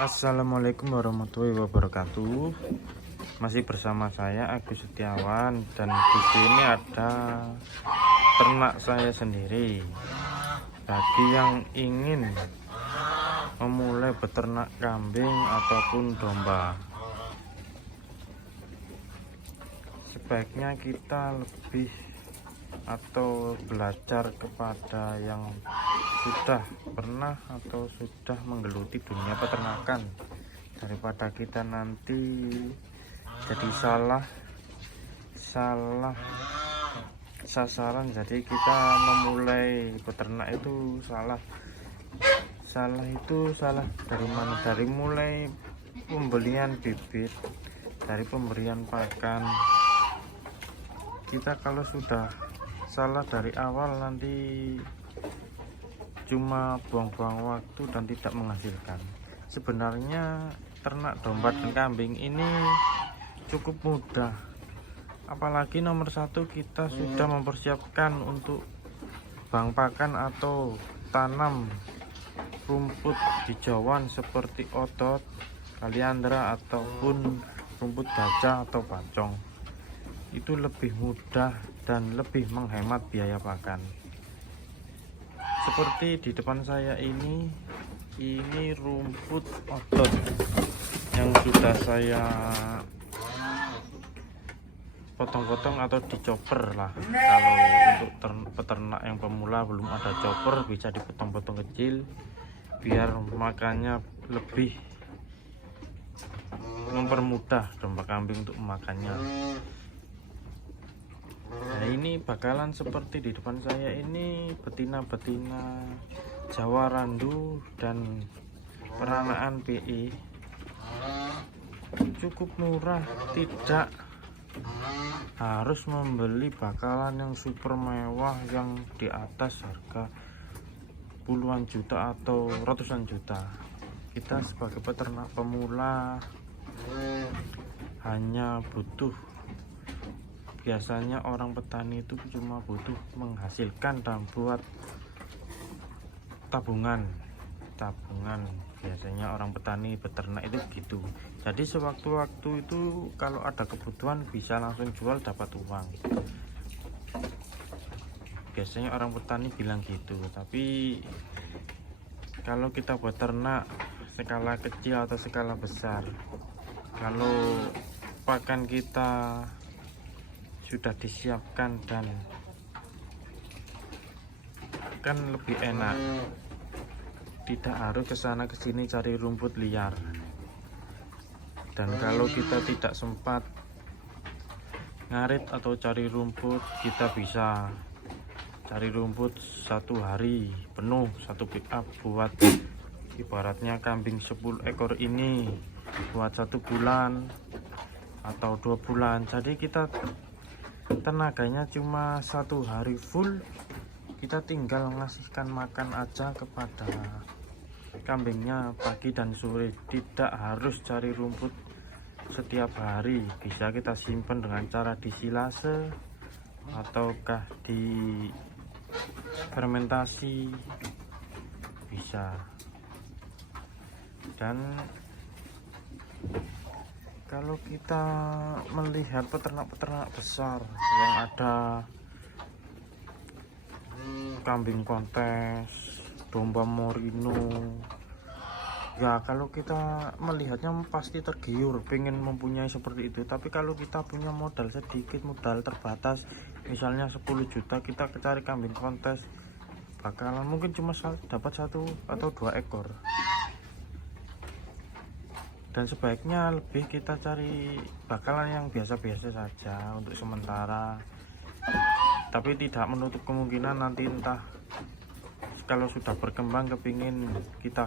Assalamualaikum warahmatullahi wabarakatuh. Masih bersama saya Agus Setiawan, dan di sini ada ternak saya sendiri. Bagi yang ingin memulai beternak kambing ataupun domba, sebaiknya kita lebih atau belajar kepada yang sudah pernah atau sudah menggeluti dunia peternakan, daripada kita nanti jadi salah sasaran. Jadi kita memulai beternak itu salah dari mana? Dari mulai pembelian bibit, dari pemberian pakan. Kita kalau sudah salah dari awal, nanti cuma buang-buang waktu dan tidak menghasilkan. Sebenarnya ternak domba dan kambing ini cukup mudah, apalagi nomor satu kita sudah mempersiapkan untuk bank pakan atau tanam rumput hijauan seperti odot, kaliandra ataupun rumput gajah atau pacong. Itu lebih mudah dan lebih menghemat biaya pakan. Seperti di depan saya ini rumput odot yang sudah saya potong-potong atau dicoper lah. Kalau untuk peternak yang pemula belum ada chopper, bisa dipotong-potong kecil biar makannya lebih mempermudah domba kambing untuk makannya. Nah, ini bakalan seperti di depan saya ini betina-betina Jawa Randu dan peranaan PI. Cukup murah, tidak harus membeli bakalan yang super mewah yang di atas harga puluhan juta atau ratusan juta. Kita sebagai peternak pemula hanya butuh, biasanya orang petani itu cuma butuh menghasilkan dan buat tabungan. Biasanya orang petani beternak itu gitu. Jadi sewaktu-waktu itu kalau ada kebutuhan bisa langsung jual, dapat uang. Biasanya orang petani bilang gitu. Tapi kalau kita buat ternak skala kecil atau skala besar, kalau pakan kita sudah disiapkan dan kan lebih enak, tidak harus kesana kesini cari rumput liar. Dan kalau kita tidak sempat ngarit atau cari rumput, kita bisa cari rumput satu hari penuh, satu pick up buat ibaratnya kambing 10 ekor ini buat 1 bulan atau 2 bulan. Jadi kita tenaganya cuma 1 hari full, kita tinggal ngasihkan makan aja kepada kambingnya pagi dan sore. Tidak harus cari rumput setiap hari, bisa kita simpan dengan cara disilase ataukah di fermentasi bisa. Dan kalau kita melihat peternak-peternak besar yang ada kambing kontes, domba merino, ya kalau kita melihatnya pasti tergiur pengen mempunyai seperti itu. Tapi kalau kita punya modal sedikit, modal terbatas, misalnya 10 juta, kita cari kambing kontes, bakalan mungkin cuma dapat 1 atau 2 ekor. Dan sebaiknya lebih kita cari bakalan yang biasa-biasa saja untuk sementara, tapi tidak menutup kemungkinan nanti entah kalau sudah berkembang kepingin kita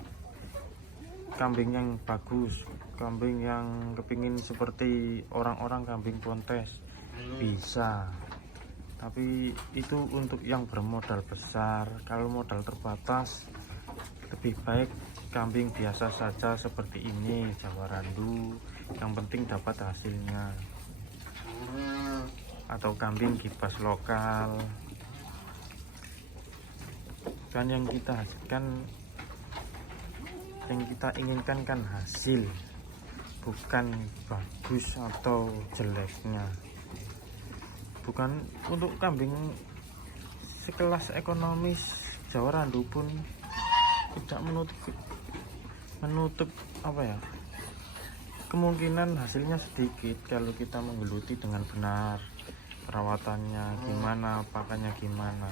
kambing yang bagus, kambing yang kepingin seperti orang-orang kambing kontes, bisa. Tapi itu untuk yang bermodal besar. Kalau modal terbatas, lebih baik kambing biasa saja seperti ini, Jawa Randu, yang penting dapat hasilnya. Atau kambing kibas lokal, kan yang kita hasilkan Yang kita inginkan kan hasil, bukan bagus atau jeleknya. Bukan untuk kambing sekelas ekonomis Jawa Randu pun tidak menutup apa ya, kemungkinan hasilnya sedikit kalau kita menggeluti dengan benar. Perawatannya gimana, pakannya gimana.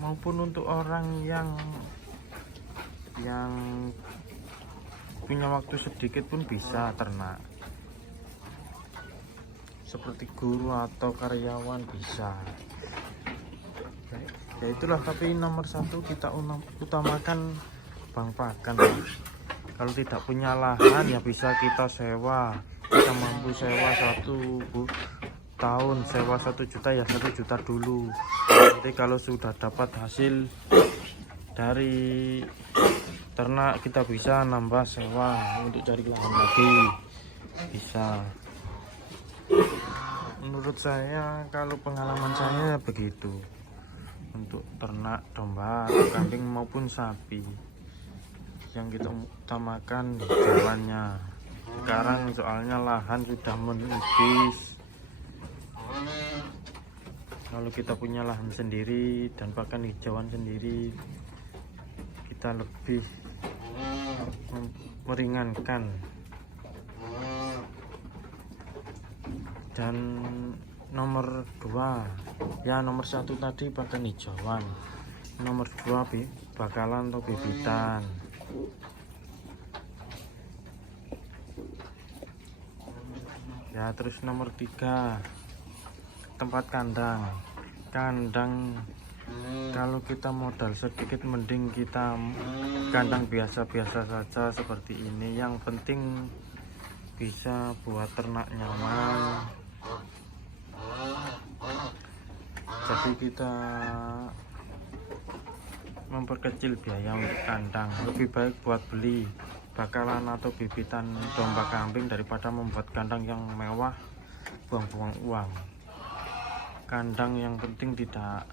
Maupun untuk orang yang punya waktu sedikit pun bisa ternak, seperti guru atau karyawan bisa. Ya itulah, tapi nomor satu kita utamakan bang pakan. Kalau tidak punya lahan ya bisa kita sewa, kita mampu sewa 1 tahun, sewa 1 juta ya 1 juta dulu. Nanti kalau sudah dapat hasil dari ternak kita bisa nambah sewa untuk cari lahan lagi, bisa. Menurut saya, kalau pengalaman saya begitu untuk ternak domba, kambing maupun sapi. Yang kita utamakan hijauannya. Sekarang soalnya lahan sudah menipis. Kalau kita punya lahan sendiri dan pakan hijauan sendiri, kita lebih meringankan. Dan nomor 2 ya, nomor 1 tadi pakan hijauan, nomor 2 bakalan atau bibitan. Ya, terus nomor 3 tempat kandang. Kalau kita modal sedikit mending kita kandang biasa-biasa saja seperti ini. Yang penting bisa buat ternak nyaman. Jadi kita memperkecil biaya untuk kandang. Lebih baik buat beli bakalan atau bibitan domba kambing daripada membuat kandang yang mewah, buang-buang uang. Kandang yang penting tidak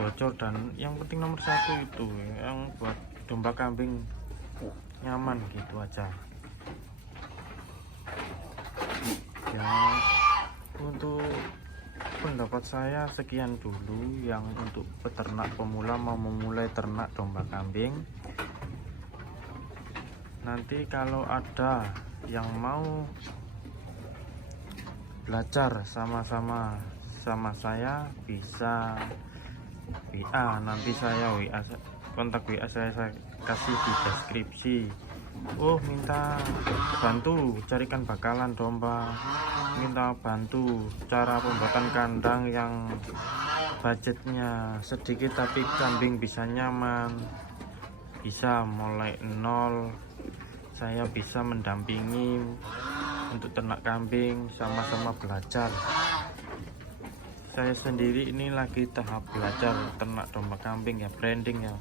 bocor, dan yang penting nomor 1 itu yang buat domba kambing nyaman, gitu aja ya. Untuk pendapat saya sekian dulu yang untuk peternak pemula mau memulai ternak domba kambing. Nanti kalau ada yang mau belajar sama-sama sama saya bisa WA, nanti saya kontak WA saya kasih di deskripsi. Minta bantu carikan bakalan domba, minta bantu cara pembuatan kandang yang budgetnya sedikit tapi kambing bisa nyaman, bisa mulai nol. Saya bisa mendampingi untuk ternak kambing, sama-sama belajar. Saya sendiri ini lagi tahap belajar ternak domba kambing ya, branding ya.